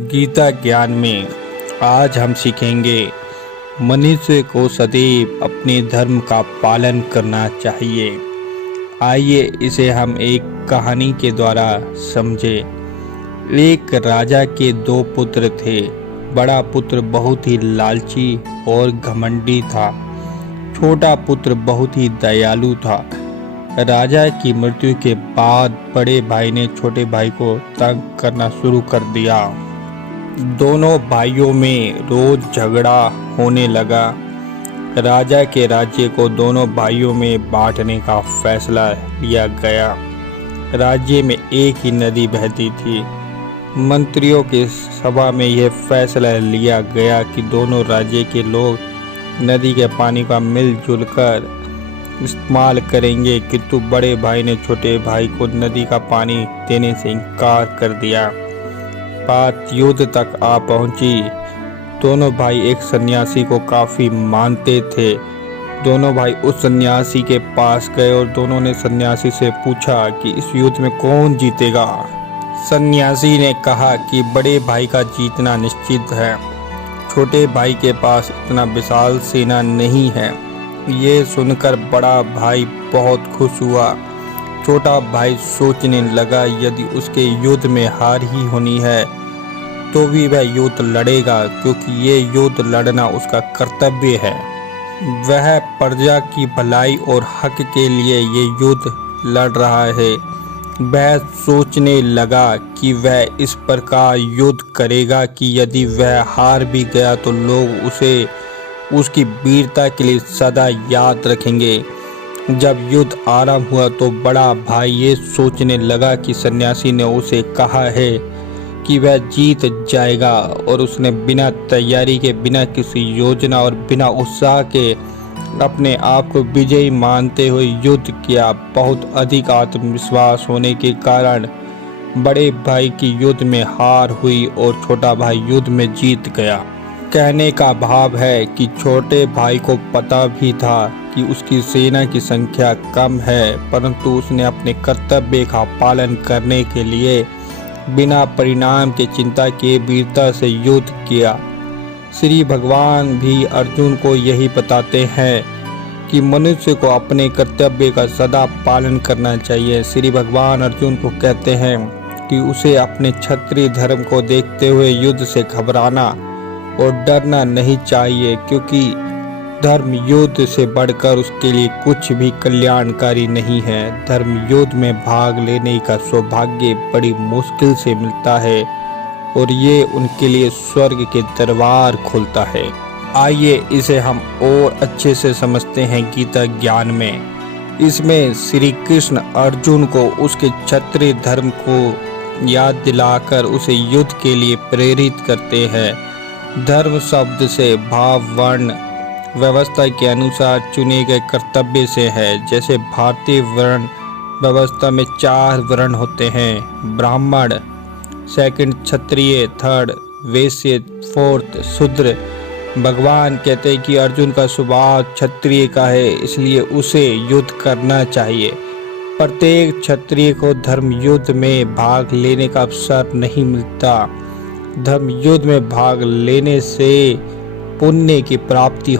गीता ज्ञान में आज हम सीखेंगे मनुष्य को सदैव अपने धर्म का पालन करना चाहिए। आइए इसे हम एक कहानी के द्वारा समझें। एक राजा के दो पुत्र थे। बड़ा पुत्र बहुत ही लालची और घमंडी था। छोटा पुत्र बहुत ही दयालु था। राजा की मृत्यु के बाद बड़े भाई ने छोटे भाई को तंग करना शुरू कर दिया। दोनों भाइयों में रोज झगड़ा होने लगा। राजा के राज्य को दोनों भाइयों में बांटने का फैसला लिया गया। राज्य में एक ही नदी बहती थी। मंत्रियों की सभा में यह फैसला लिया गया कि दोनों राज्य के लोग नदी के पानी का मिलजुल कर इस्तेमाल करेंगे, किंतु बड़े भाई ने छोटे भाई को नदी का पानी देने से इनकार कर दिया। बात युद्ध तक आ पहुंची। दोनों भाई एक सन्यासी को काफी मानते थे। दोनों भाई उस सन्यासी के पास गए और दोनों ने सन्यासी से पूछा कि इस युद्ध में कौन जीतेगा। सन्यासी ने कहा कि बड़े भाई का जीतना निश्चित है। छोटे भाई के पास इतना विशाल सेना नहीं है। ये सुनकर बड़ा भाई बहुत खुश हुआ। छोटा भाई सोचने लगा यदि उसके युद्ध में हार ही होनी है तो भी वह युद्ध लड़ेगा, क्योंकि ये युद्ध लड़ना उसका कर्तव्य है। वह प्रजा की भलाई और हक के लिए ये युद्ध लड़ रहा है। वह सोचने लगा कि वह इस प्रकार युद्ध करेगा कि यदि वह हार भी गया तो लोग उसे उसकी वीरता के लिए सदा याद रखेंगे। जब युद्ध आरंभ हुआ तो बड़ा भाई ये सोचने लगा कि सन्यासी ने उसे कहा है कि वह जीत जाएगा, और उसने बिना तैयारी के, बिना किसी योजना और बिना उत्साह के अपने आप को विजयी मानते हुए युद्ध किया। बहुत अधिक आत्मविश्वास होने के कारण बड़े भाई की युद्ध में हार हुई और छोटा भाई युद्ध में जीत गया। कहने का भाव है कि छोटे भाई को पता भी था कि उसकी सेना की संख्या कम है, परंतु उसने अपने कर्तव्य का पालन करने के लिए बिना परिणाम के चिंता किए वीरता से युद्ध किया। श्री भगवान भी अर्जुन को यही बताते हैं कि मनुष्य को अपने कर्तव्य का सदा पालन करना चाहिए। श्री भगवान अर्जुन को कहते हैं कि उसे अपने क्षत्रिय धर्म को देखते हुए युद्ध से घबराना और डरना नहीं चाहिए, क्योंकि धर्म युद्ध से बढ़कर उसके लिए कुछ भी कल्याणकारी नहीं है। धर्म युद्ध में भाग लेने का सौभाग्य बड़ी मुश्किल से मिलता है और ये उनके लिए स्वर्ग के दरबार खोलता है। आइए इसे हम और अच्छे से समझते हैं गीता ज्ञान में। इसमें श्री कृष्ण अर्जुन को उसके क्षत्रिय धर्म को याद दिलाकर उसे युद्ध के लिए प्रेरित करते हैं। धर्म शब्द से भाव वर्ण व्यवस्था के अनुसार चुने गए कर्तव्य से है। जैसे भारतीय वर्ण व्यवस्था में 4 वर्ण होते हैं: ब्राह्मण, सेकंड क्षत्रिय, थर्ड वैश्य, फोर्थ शूद्र। भगवान कहते हैं कि अर्जुन का स्वभाव क्षत्रिय का है, इसलिए उसे युद्ध करना चाहिए। प्रत्येक क्षत्रिय को धर्म युद्ध में भाग लेने का अवसर नहीं मिलता। धर्म युद्ध में भाग लेने से पुण्य की प्राप्ति